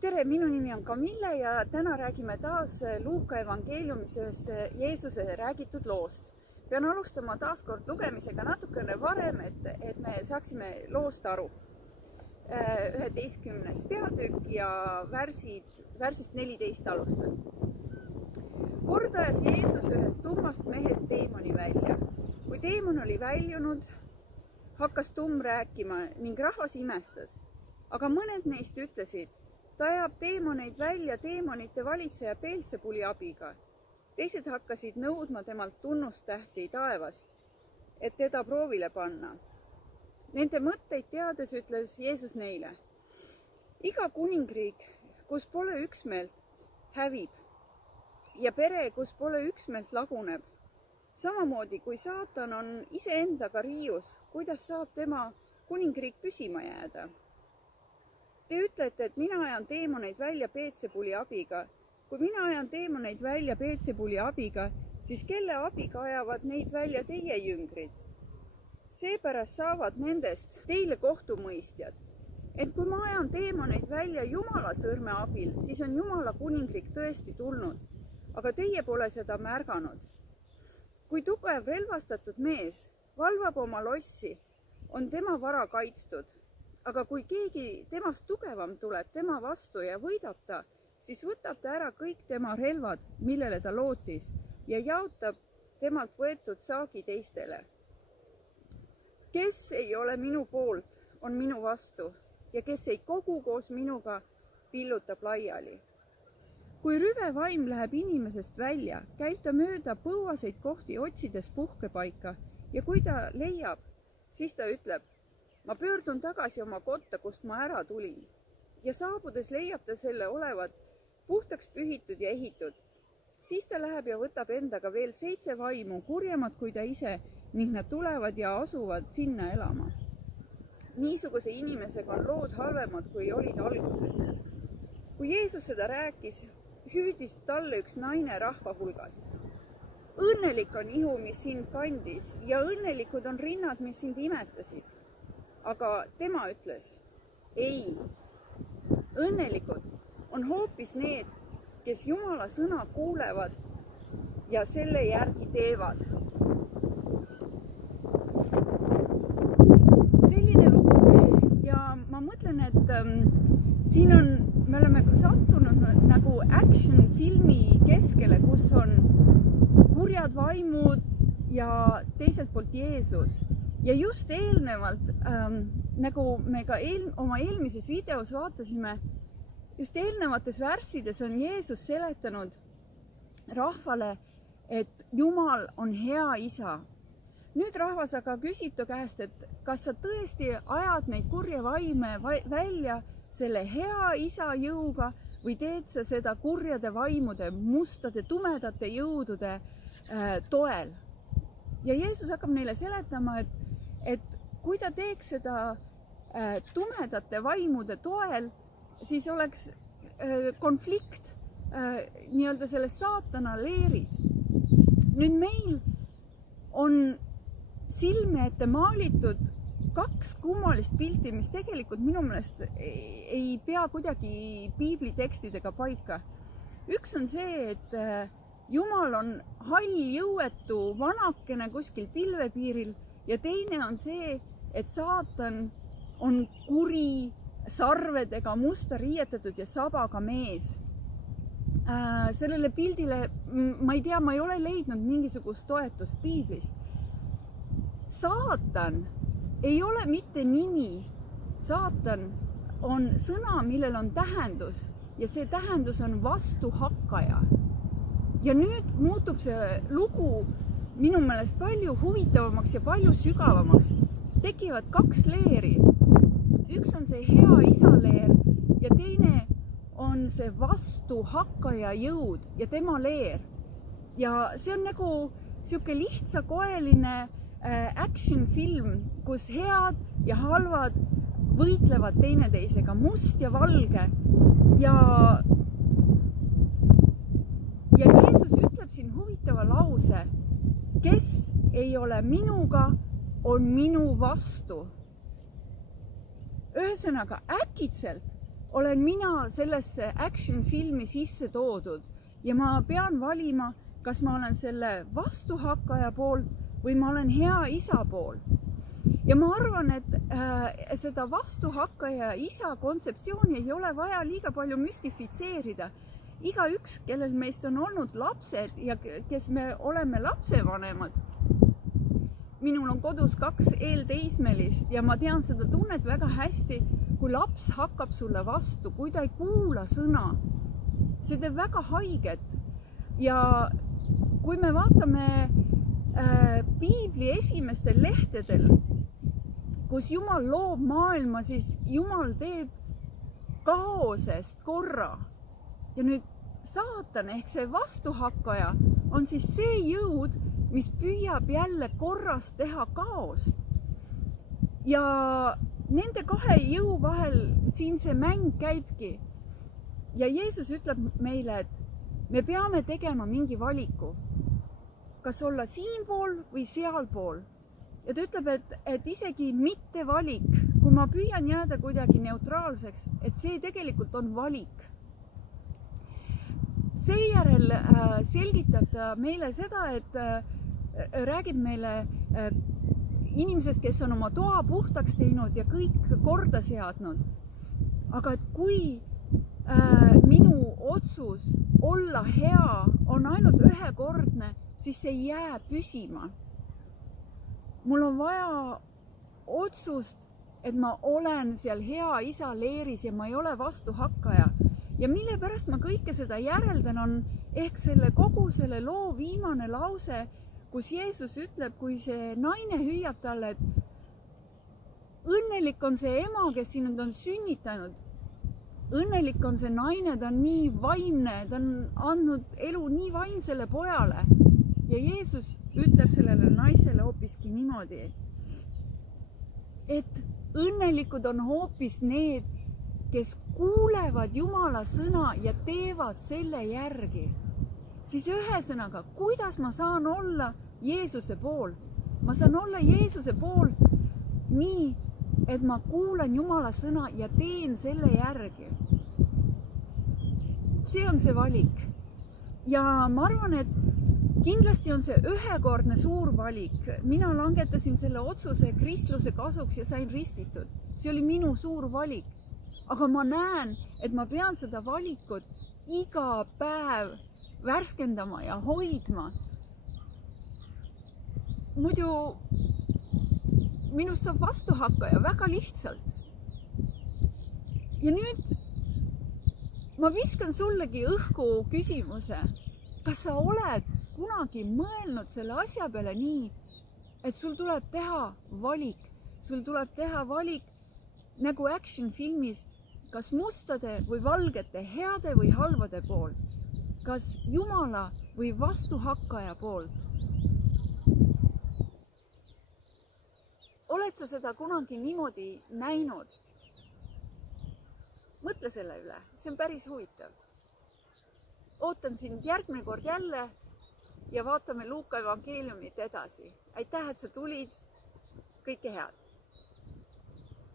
Tere, minu nimi on Camille ja täna räägime taas Luuka evangeeliumis ühest Jeesuse räägitud loost. Pean alustama taas kord lugemisega natukene varem, et me saaksime loost aru. 11. peatükk ja värsist 14 alustan. Kord ajas Jeesus ühest tummast mehest teemoni välja. Kui teemon oli väljunud, hakkas tumm rääkima ning rahvas imestas. Aga mõned neist ütlesid, ta ajab teemoneid välja teemonite valitseja Beelzebuli abiga. Teised hakkasid nõudma temalt tunnustähti taevast, et teda proovile panna. Nende mõtteid teades ütles Jeesus neile, iga kuningriik, kus pole üksmeelt, hävib ja pere, kus pole üksmeelt, laguneb. Samamoodi kui saatan on iseendaga riius, kuidas saab tema kuningriik püsima jääda? Te ütlete, et mina ajan teemoneid välja Beelzebuli abiga. Kui mina ajan teemoneid välja Beelzebuli abiga, siis kelle abiga ajavad neid välja teie jüngrid? Seepärast saavad nendest teile kohtumõistjad. Et kui ma ajan teemoneid välja Jumala sõrme abil, siis on Jumala kuningriik tõesti tulnud, aga teie pole seda märganud. Kui tugev relvastatud mees valvab oma lossi, on tema vara kaitstud. Aga kui keegi temast tugevam tuleb tema vastu ja võidab ta, siis võtab ta ära kõik tema relvad, millele ta lootis, ja jaotab temalt võetud saagi teistele. Kes ei ole minu poolt, on minu vastu, ja kes ei kogu koos minuga, pillutab laiali. Kui rüve vaim läheb inimesest välja, käib ta mööda põuaseid kohti otsides puhkepaika, ja kui ta leiab, siis ta ütleb, ma pöördun tagasi oma kotta, kust ma ära tulin, ja saabudes leiab ta selle olevat puhtaks pühitud ja ehitud. Siis ta läheb ja võtab endaga veel 7 vaimu, kurjemad kui ta ise, ning nad tulevad ja asuvad sinna elama. Niisuguse inimesega on lood halvemad, kui olid alguses. Kui Jeesus seda rääkis, hüüdis talle üks naine rahva hulgast. Õnnelik on ihu, mis sind kandis, ja õnnelikud on rinnad, mis sind imetasid. Aga tema ütles, ei, õnnelikud on hoopis need, kes Jumala sõna kuulevad ja selle järgi teevad. Selline lugu ja ma mõtlen, et siin me oleme sattunud nagu action filmi keskele, kus on kurjad vaimud ja teiselt poolt Jeesus. Ja just eelnevalt, nagu me ka oma eelmises videos vaatasime, just eelnevates värssides on Jeesus seletanud rahvale, et Jumal on hea isa. Nüüd rahvas aga küsib ta käest, et kas sa tõesti ajad neid kurje vaime välja selle hea isa jõuga või teed sa seda kurjade vaimude, mustade, tumedate jõudude toel. Ja Jeesus hakkab neile seletama, et kui ta teeks seda tumedate vaimude toel, siis oleks konflikt nii-öelda selles saatana leeris. Nüüd meil on silme ette maalitud 2 kummalist pilti, mis tegelikult minu meelest ei pea kuidagi piiblitekstidega paika. Üks on see, et Jumal on hall jõuetu vanakene kuskil pilvepiiril, ja teine on see, et saatan on kuri, sarvedega, musta riietatud ja sabaga mees. Sellele pildile, ma ei tea, ma ei ole leidnud mingisugust toetust piiblist. Saatan ei ole mitte nimi. Saatan on sõna, millel on tähendus ja see tähendus on vastuhakkaja. Ja nüüd muutub see lugu minu meelest palju huvitavamaks ja palju sügavamaks. Tekivad 2 leeri. Üks on see hea isa leer ja teine on see vastuhakkaja jõud ja tema leer. Ja see on nagu siuke lihtsakoeline action film, kus head ja halvad võitlevad teineteisega, must ja valge. Ja Jeesus ütleb siin huvitava lause, kes ei ole minuga, on minu vastu. Ühesõnaga, äkitselt olen mina sellesse action filmi sisse toodud ja ma pean valima, kas ma olen selle vastuhakkaja poolt või ma olen hea isa poolt. Ja ma arvan, et seda vastuhakkaja isa kontseptsiooni ei ole vaja liiga palju müstifitseerida. Igaüks, kellel meist on olnud lapsed ja kes me oleme lapsevanemad. Minul on kodus 2 eelteismelist ja ma tean seda tunnet väga hästi, kui laps hakkab sulle vastu, kui ta ei kuula sõna. See teeb väga haiget. Ja kui me vaatame piibli esimestel lehtedel, kus Jumal loob maailma, siis Jumal teeb kaosest korra. Ja nüüd saatan ehk see vastuhakkaja on siis see jõud, mis püüab jälle korrast teha kaost. Ja nende 2 jõu vahel siin see mäng käibki. Ja Jeesus ütleb meile, et me peame tegema mingi valiku. Kas olla siinpool või sealpool. Ja ta ütleb, et isegi mitte valik, kui ma püüan jääda kuidagi neutraalseks, et see tegelikult on valik. Seejärel selgitab ta meile seda, et räägib meile inimesest, kes on oma toa puhtaks teinud ja kõik korda seadnud. Aga et kui minu otsus olla hea on ainult ühekordne, siis see ei jää püsima. Mul on vaja otsust, et ma olen seal hea isa leeris ja ma ei ole vastuhakkaja. Ja mille pärast ma kõike seda järeldan on ehk kogu selle loo viimane lause, kus Jeesus ütleb, kui see naine hüüab talle, et õnnelik on see ema, kes siin on sünnitanud. Õnnelik on see naine, ta on nii vaimne, ta on andnud elu nii vaimsele pojale. Ja Jeesus ütleb sellele naisele hoopiski niimoodi, et õnnelikud on hoopis need, kes kuulevad Jumala sõna ja teevad selle järgi. Siis ühesõnaga, kuidas ma saan olla Jeesuse poolt? Ma saan olla Jeesuse poolt nii, et ma kuulan Jumala sõna ja teen selle järgi. See on see valik. Ja ma arvan, et kindlasti on see ühekordne suur valik. Mina langetasin selle otsuse kristluse kasuks ja sain ristitud. See oli minu suur valik. Aga ma näen, et ma pean seda valikut iga päev värskendama ja hoidma. Muidu minust saab vastuhakkaja väga lihtsalt. Ja nüüd ma viskan sullegi õhku küsimuse. Kas sa oled kunagi mõelnud selle asja peale nii, et sul tuleb teha valik? Sul tuleb teha valik nagu action filmis, kas mustade või valgete, heade või halvade poolt, kas Jumala või vastuhakkaja poolt. Oled sa seda kunagi niimoodi näinud? Mõtle selle üle, see on päris huvitav. Ootan sind järgmine kord jälle ja vaatame Luuka evangeeliumit edasi. Aitäh, et sa tulid, kõike head!